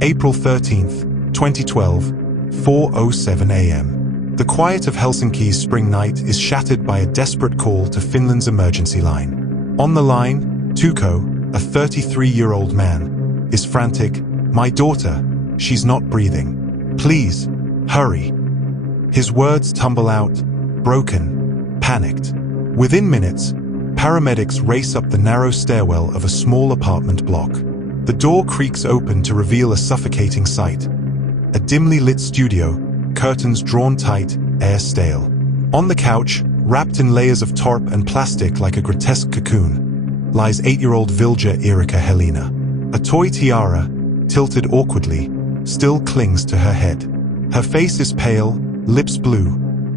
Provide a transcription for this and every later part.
April 13th, 2012, 4:07 a.m. The quiet of Helsinki's spring night is shattered by a desperate call to Finland's emergency line. On the line, Tuukko, a 33-year-old man, is frantic. "My daughter, she's not breathing. Please, hurry." His words tumble out, broken, panicked. Within minutes, paramedics race up the narrow stairwell of a small apartment block. The door creaks open to reveal a suffocating sight. A dimly lit studio, curtains drawn tight, air stale. On the couch, wrapped in layers of tarp and plastic like a grotesque cocoon, lies 8-year-old Vilja Eerika Helena. A toy tiara, tilted awkwardly, still clings to her head. Her face is pale, lips blue,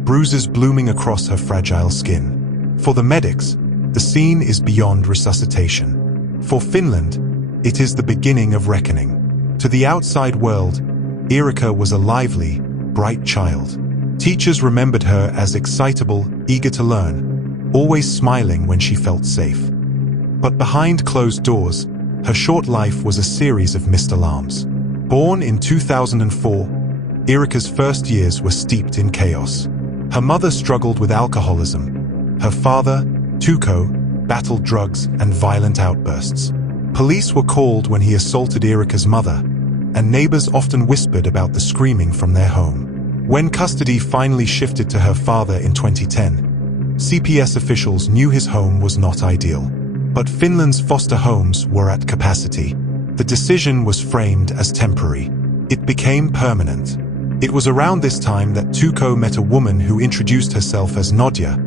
bruises blooming across her fragile skin. For the medics, the scene is beyond resuscitation. For Finland, it is the beginning of reckoning. To the outside world, Eerika was a lively, bright child. Teachers remembered her as excitable, eager to learn, always smiling when she felt safe. But behind closed doors, her short life was a series of missed alarms. Born in 2004, Eerika's first years were steeped in chaos. Her mother struggled with alcoholism. Her father, Tuukko, battled drugs and violent outbursts. Police were called when he assaulted Eerika's mother, and neighbors often whispered about the screaming from their home. When custody finally shifted to her father in 2010, CPS officials knew his home was not ideal. But Finland's foster homes were at capacity. The decision was framed as temporary. It became permanent. It was around this time that Tuukko met a woman who introduced herself as Nadia,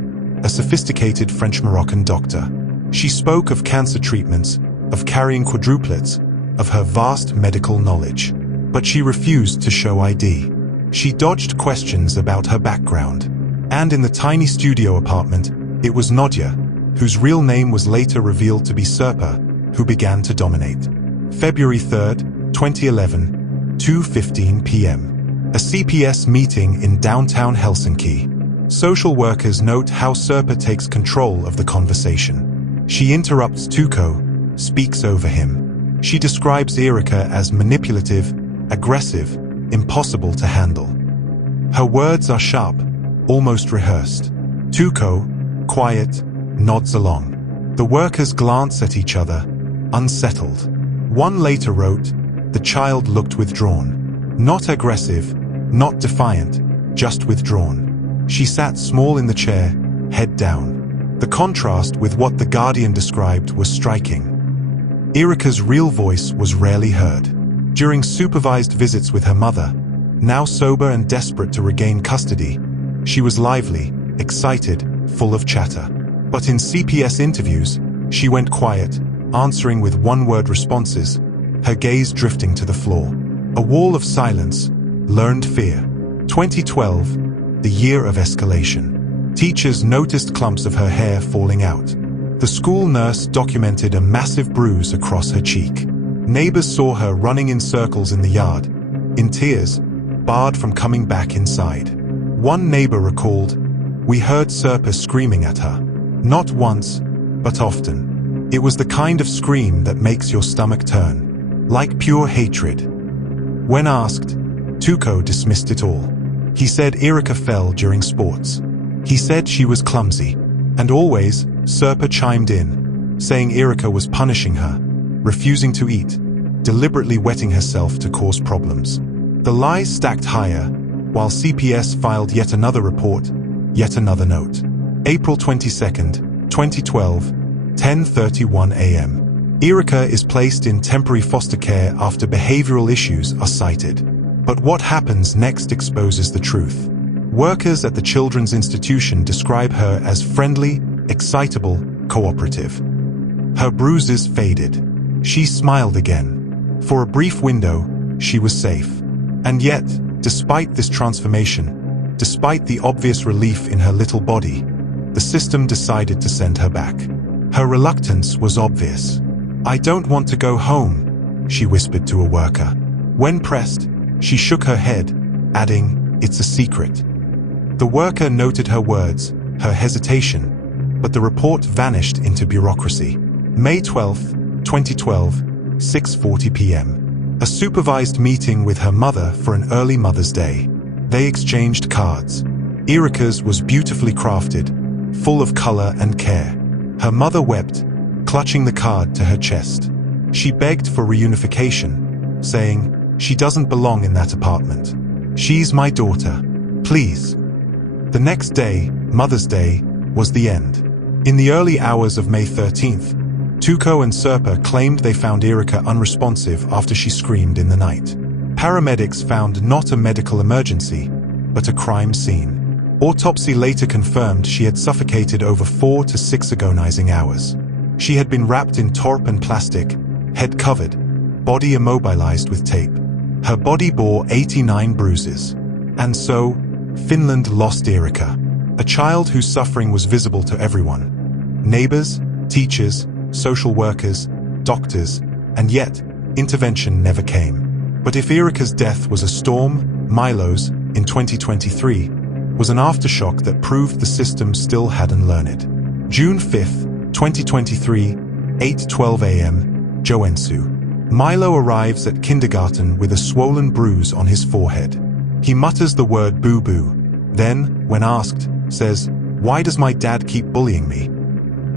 a sophisticated French-Moroccan doctor. She spoke of cancer treatments, of carrying quadruplets, of her vast medical knowledge. But she refused to show ID. She dodged questions about her background. And in the tiny studio apartment, it was Nadia, whose real name was later revealed to be Sirpa, who began to dominate. February 3rd, 2011, 2:15 p.m. A CPS meeting in downtown Helsinki. Social workers note how Sirpa takes control of the conversation. She interrupts Tuukko, speaks over him. She describes Eerika as manipulative, aggressive, impossible to handle. Her words are sharp, almost rehearsed. Tuukko, quiet, nods along. The workers glance at each other, unsettled. One later wrote, "The child looked withdrawn. Not aggressive, not defiant, just withdrawn." She sat small in the chair, head down. The contrast with what the Guardian described was striking. Eerika's real voice was rarely heard. During supervised visits with her mother, now sober and desperate to regain custody, she was lively, excited, full of chatter. But in CPS interviews, she went quiet, answering with one-word responses, her gaze drifting to the floor. A wall of silence, learned fear. 2012, the year of escalation. Teachers noticed clumps of her hair falling out. The school nurse documented a massive bruise across her cheek. Neighbors saw her running in circles in the yard, in tears, barred from coming back inside. One neighbor recalled, "We heard Sirpa screaming at her. Not once, but often. It was the kind of scream that makes your stomach turn. Like pure hatred." When asked, Tuukko dismissed it all. He said Eerika fell during sports. He said she was clumsy. And always, Sirpa chimed in, saying Eerika was punishing her, refusing to eat, deliberately wetting herself to cause problems. The lies stacked higher, while CPS filed yet another report, yet another note. April 22nd, 2012, 10:31 a.m. Eerika is placed in temporary foster care after behavioral issues are cited. But what happens next exposes the truth. Workers at the children's institution describe her as friendly, excitable, cooperative. Her bruises faded. She smiled again. For a brief window, she was safe. And yet, despite this transformation, despite the obvious relief in her little body, the system decided to send her back. Her reluctance was obvious. "I don't want to go home," she whispered to a worker. When pressed, she shook her head, adding, "It's a secret." The worker noted her words, her hesitation, but the report vanished into bureaucracy. May 12, 2012, 6:40 p.m. A supervised meeting with her mother for an early Mother's Day. They exchanged cards. Eerika's was beautifully crafted, full of color and care. Her mother wept, clutching the card to her chest. She begged for reunification, saying, "She doesn't belong in that apartment. She's my daughter. Please." The next day, Mother's Day, was the end. In the early hours of May 13th, Tuco and Serpa claimed they found Eerika unresponsive after she screamed in the night. Paramedics found not a medical emergency, but a crime scene. Autopsy later confirmed she had suffocated over 4 to 6 agonizing hours. She had been wrapped in tarp and plastic, head covered, body immobilized with tape. Her body bore 89 bruises. And so, Finland lost Eerika, a child whose suffering was visible to everyone. Neighbors, teachers, social workers, doctors, and yet, intervention never came. But if Eerika's death was a storm, Milo's, in 2023, was an aftershock that proved the system still hadn't learned. June 5th, 2023, 8:12 a.m., Joensuu. Milo arrives at kindergarten with a swollen bruise on his forehead. He mutters the word boo-boo, then, when asked, says, "Why does my dad keep bullying me?"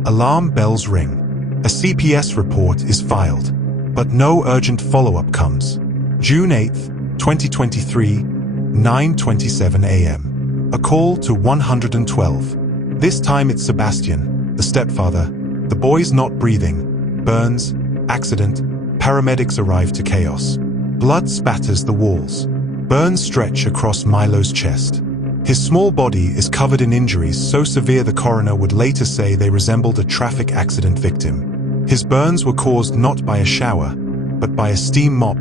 Alarm bells ring. A CPS report is filed, but no urgent follow-up comes. June 8th, 2023, 9:27 a.m. A call to 112. This time it's Sebastian, the stepfather. The boy's not breathing. Burns, accident. Paramedics arrive to chaos. Blood spatters the walls. Burns stretch across Milo's chest. His small body is covered in injuries so severe the coroner would later say they resembled a traffic accident victim. His burns were caused not by a shower, but by a steam mop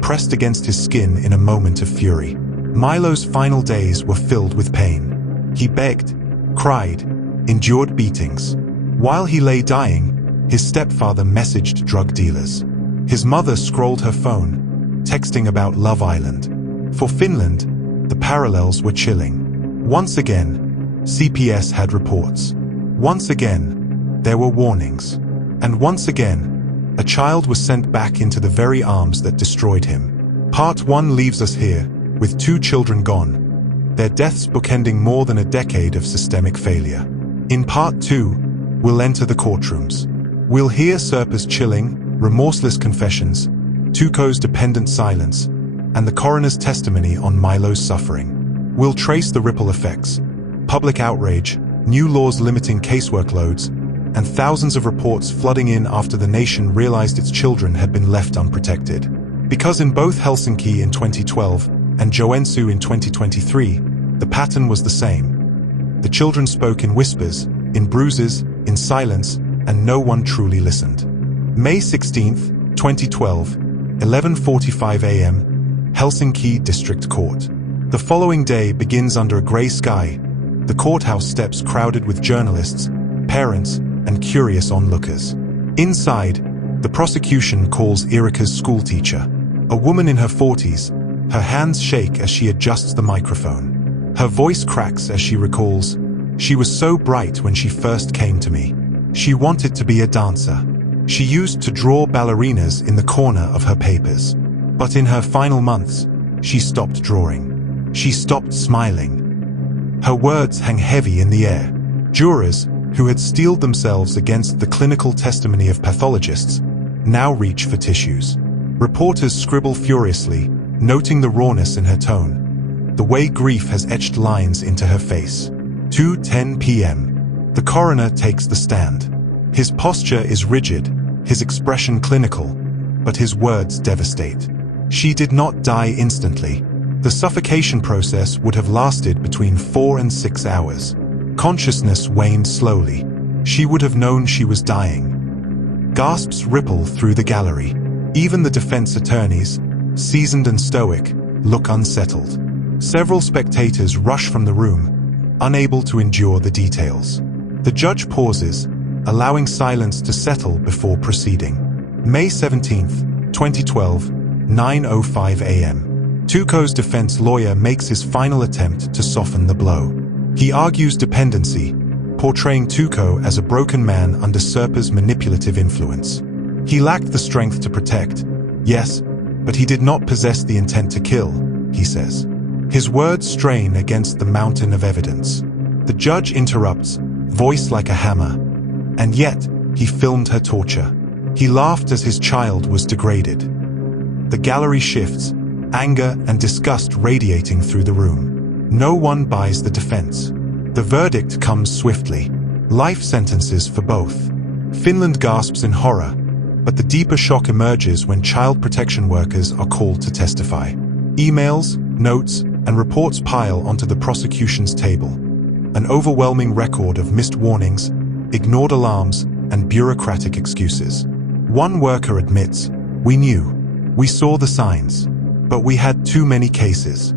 pressed against his skin in a moment of fury. Milo's final days were filled with pain. He begged, cried, endured beatings. While he lay dying, his stepfather messaged drug dealers. His mother scrolled her phone, texting about Love Island. For Finland, the parallels were chilling. Once again, CPS had reports. Once again, there were warnings. And once again, a child was sent back into the very arms that destroyed him. Part 1 leaves us here, with 2 children gone, their deaths bookending more than a decade of systemic failure. In Part 2, we'll enter the courtrooms. We'll hear Serpa's chilling, remorseless confessions, Tuco's dependent silence, and the coroner's testimony on Milo's suffering. We'll trace the ripple effects, public outrage, new laws limiting case workloads, and thousands of reports flooding in after the nation realized its children had been left unprotected. Because in both Helsinki in 2012 and Joensuu in 2023, the pattern was the same. The children spoke in whispers, in bruises, in silence, and no one truly listened. May 16th, 2012, 11:45 a.m., Helsinki District Court. The following day begins under a grey sky, the courthouse steps crowded with journalists, parents, and curious onlookers. Inside, the prosecution calls Eerika's schoolteacher, a woman in her 40s. Her hands shake as she adjusts the microphone. Her voice cracks as she recalls, "She was so bright when she first came to me. She wanted to be a dancer. She used to draw ballerinas in the corner of her papers. But in her final months, she stopped drawing. She stopped smiling." Her words hang heavy in the air. Jurors, who had steeled themselves against the clinical testimony of pathologists, now reach for tissues. Reporters scribble furiously, noting the rawness in her tone, the way grief has etched lines into her face. 2:10 p.m. The coroner takes the stand. His posture is rigid, his expression clinical, but his words devastate. She did not die instantly. The suffocation process would have lasted between 4 and 6 hours. Consciousness waned slowly. She would have known she was dying. Gasps ripple through the gallery. Even the defense attorneys, seasoned and stoic, look unsettled. Several spectators rush from the room, unable to endure the details. The judge pauses, allowing silence to settle before proceeding. May 17th, 2012, 9:05 a.m. Tuco's defense lawyer makes his final attempt to soften the blow. He argues dependency, portraying Tuco as a broken man under Serpa's manipulative influence. He lacked the strength to protect, yes, But he did not possess the intent to kill, he says. His words strain against the mountain of evidence. The judge interrupts, voice like a hammer. And yet, he filmed her torture. He laughed as his child was degraded. The gallery shifts, anger and disgust radiating through the room. No one buys the defense. The verdict comes swiftly. Life sentences for both. Finland gasps in horror, but the deeper shock emerges when child protection workers are called to testify. Emails, notes, and reports pile onto the prosecution's table. An overwhelming record of missed warnings, ignored alarms, and bureaucratic excuses. One worker admits, "We knew. We saw the signs. But we had too many cases."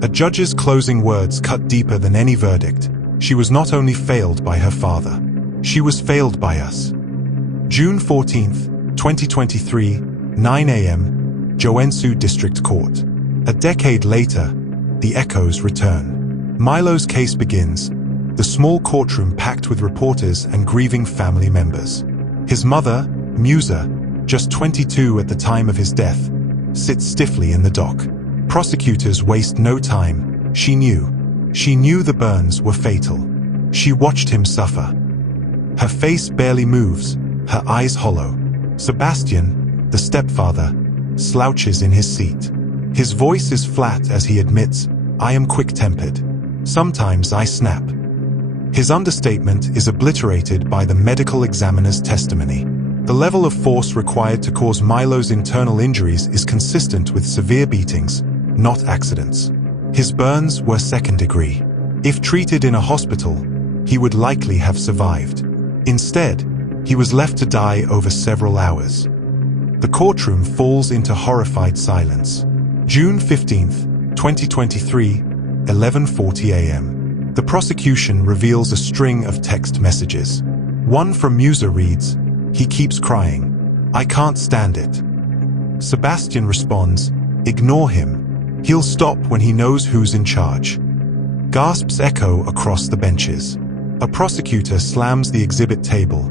A judge's closing words cut deeper than any verdict. She was not only failed by her father. She was failed by us. June 14th, 2023, 9 a.m., Joensuu District Court. A decade later, the echoes return. Milo's case begins, the small courtroom packed with reporters and grieving family members. His mother, Musa, just 22 at the time of his death, sits stiffly in the dock. Prosecutors waste no time. She knew. She knew the burns were fatal. She watched him suffer. Her face barely moves, her eyes hollow. Sebastian, the stepfather, slouches in his seat. His voice is flat as he admits, "I am quick-tempered. Sometimes I snap." His understatement is obliterated by the medical examiner's testimony. The level of force required to cause Milo's internal injuries is consistent with severe beatings, not accidents. His burns were second degree. If treated in a hospital, he would likely have survived. Instead, he was left to die over several hours. The courtroom falls into horrified silence. June 15th, 2023, 11:40 a.m. The prosecution reveals a string of text messages. One from Musa reads, "He keeps crying. I can't stand it." Sebastian responds, "Ignore him. He'll stop when he knows who's in charge." Gasps echo across the benches. A prosecutor slams the exhibit table.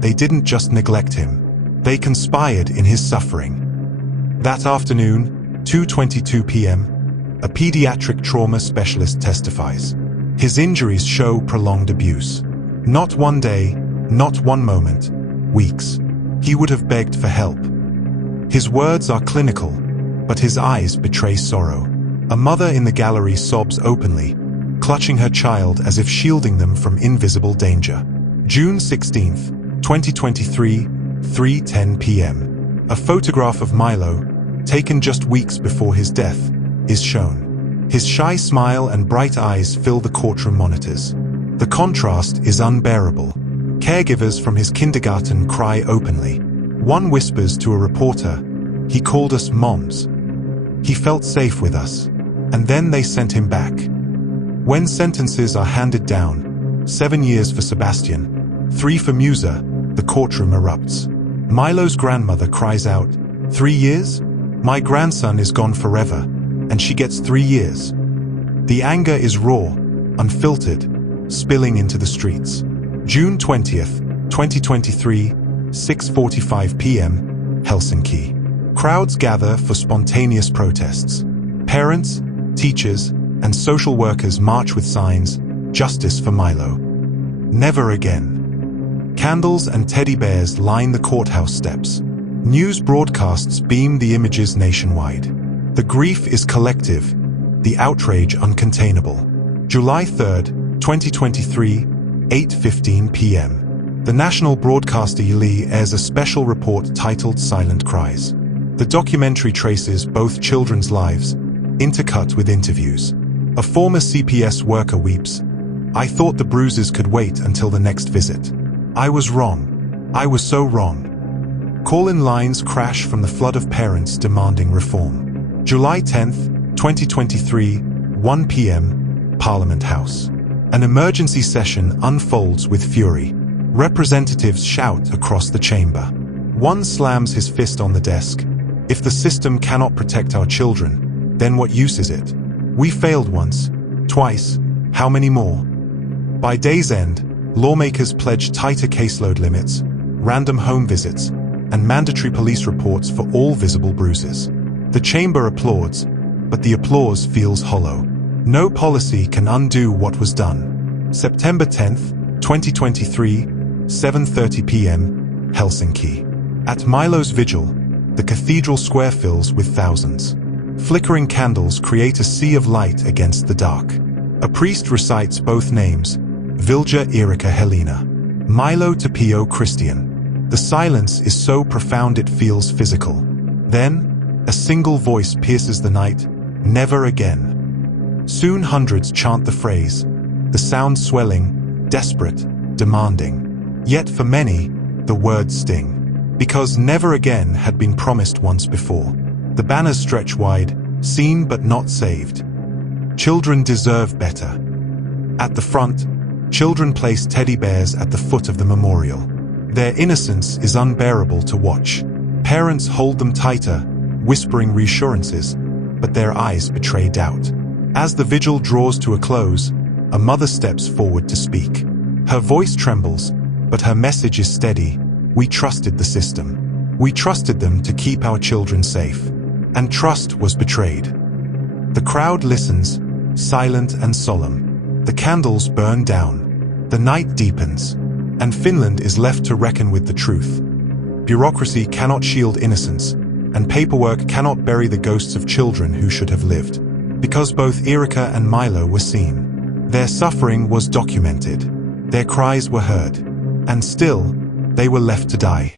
They didn't just neglect him. They conspired in his suffering. That afternoon, 2:22 p.m., a pediatric trauma specialist testifies. His injuries show prolonged abuse. Not one day, not one moment, weeks. He would have begged for help. His words are clinical, but his eyes betray sorrow. A mother in the gallery sobs openly, clutching her child as if shielding them from invisible danger. June 16th, 2023, 3:10 p.m. A photograph of Milo, taken just weeks before his death, is shown. His shy smile and bright eyes fill the courtroom monitors. The contrast is unbearable. Caregivers from his kindergarten cry openly. One whispers to a reporter, "He called us moms. He felt safe with us." And then they sent him back. When sentences are handed down, 7 years for Sebastian, 3 for Musa, the courtroom erupts. Milo's grandmother cries out, "3 years? My grandson is gone forever, and she gets 3 years." The anger is raw, unfiltered, spilling into the streets. June 20th, 2023, 6:45 p.m., Helsinki. Crowds gather for spontaneous protests. Parents, teachers, and social workers march with signs, "Justice for Milo. Never again." Candles and teddy bears line the courthouse steps. News broadcasts beam the images nationwide. The grief is collective, the outrage uncontainable. July 3rd, 2023, 8:15 p.m. The national broadcaster Yle airs a special report titled Silent Cries. The documentary traces both children's lives, intercut with interviews. A former CPS worker weeps, "I thought the bruises could wait until the next visit. I was wrong. I was so wrong." Call-in lines crash from the flood of parents demanding reform. July 10th, 2023, 1 p.m., Parliament House. An emergency session unfolds with fury. Representatives shout across the chamber. One slams his fist on the desk. "If the system cannot protect our children, then what use is it? We failed once, twice, how many more?" By day's end, lawmakers pledge tighter caseload limits, random home visits, and mandatory police reports for all visible bruises. The chamber applauds, but the applause feels hollow. No policy can undo what was done. September 10th, 2023, 7:30 p.m., Helsinki. At Milo's vigil, the cathedral square fills with thousands. Flickering candles create a sea of light against the dark. A priest recites both names, Vilja Eerika Helena, Milo to P.O. Christian. The silence is so profound it feels physical. Then, a single voice pierces the night, never again. Soon hundreds chant the phrase, the sound swelling, desperate, demanding. Yet for many, the words sting. Because never again had been promised once before. The banners stretch wide, seen but not saved. Children deserve better. At the front, children place teddy bears at the foot of the memorial. Their innocence is unbearable to watch. Parents hold them tighter, whispering reassurances, but their eyes betray doubt. As the vigil draws to a close, a mother steps forward to speak. Her voice trembles, but her message is steady. We trusted the system. We trusted them to keep our children safe. And trust was betrayed. The crowd listens, silent and solemn. The candles burn down. The night deepens. And Finland is left to reckon with the truth. Bureaucracy cannot shield innocence, and paperwork cannot bury the ghosts of children who should have lived. Because both Eerika and Milo were seen. Their suffering was documented. Their cries were heard. And still, they were left to die.